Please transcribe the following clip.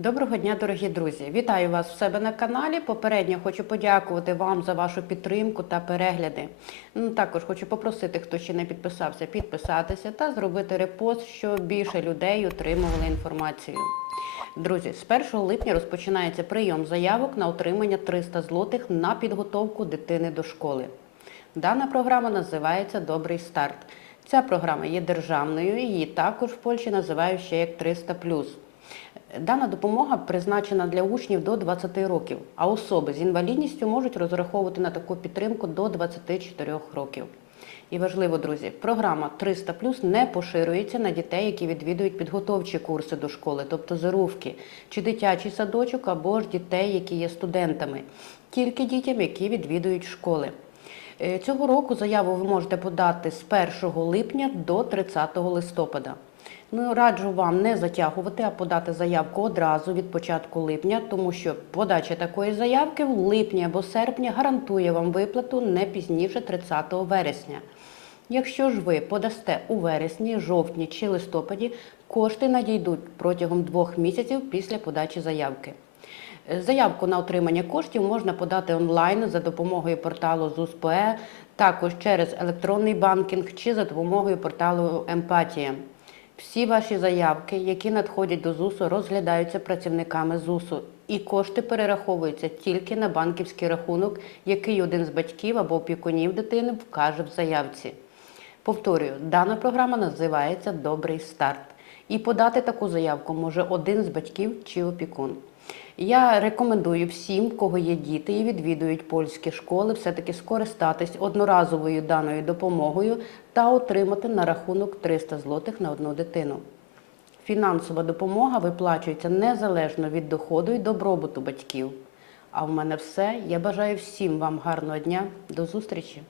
Доброго дня, дорогі друзі! Вітаю вас в себе на каналі. Попередньо хочу подякувати вам за вашу підтримку та перегляди. Ну, також хочу попросити, хто ще не підписався, підписатися та зробити репост, щоб більше людей отримували інформацію. Друзі, з 1 липня розпочинається прийом заявок на отримання 300 злотих на підготовку дитини до школи. Дана програма називається Добрий старт. Ця програма є державною, її також в Польщі називають ще як 300 Дана допомога призначена для учнів до 20 років, а особи з інвалідністю можуть розраховувати на таку підтримку до 24 років. І важливо, друзі, програма 300 не поширюється на дітей, які відвідують підготовчі курси до школи, тобто зарувки, чи дитячий садочок, або ж дітей, які є студентами, тільки дітям, які відвідують школи. Е, Цього року заяву ви можете подати з 1 липня до 30 листопада. Ну, раджу вам не затягувати, а подати заявку одразу від початку липня, тому що подача такої заявки в липні або серпні гарантує вам виплату не пізніше 30 вересня. Якщо ж ви подасте у вересні, жовтні чи листопаді, кошти надійдуть протягом двох місяців після подачі заявки. Е, Заявку на отримання коштів можна подати онлайн за допомогою порталу ЗУСПЕ, також через електронний банкінг чи за допомогою порталу Емпатія. Всі ваші заявки, які надходять до ЗУСу, розглядаються працівниками ЗУСу, і кошти перераховуються тільки на банківський рахунок, який один з батьків або опікунів дитини вкаже в заявці. Повторюю, дана програма називається Добрий старт. І подати таку заявку може один з батьків чи опікун. Я рекомендую всім, кого є діти і відвідують польські школи, все-таки скористатись одноразовою даною допомогою та отримати на рахунок 300 злотих на одну дитину. Фінансова допомога виплачується незалежно від доходу і добробуту батьків. А в мене все. Я бажаю всім вам гарного дня. До зустрічі!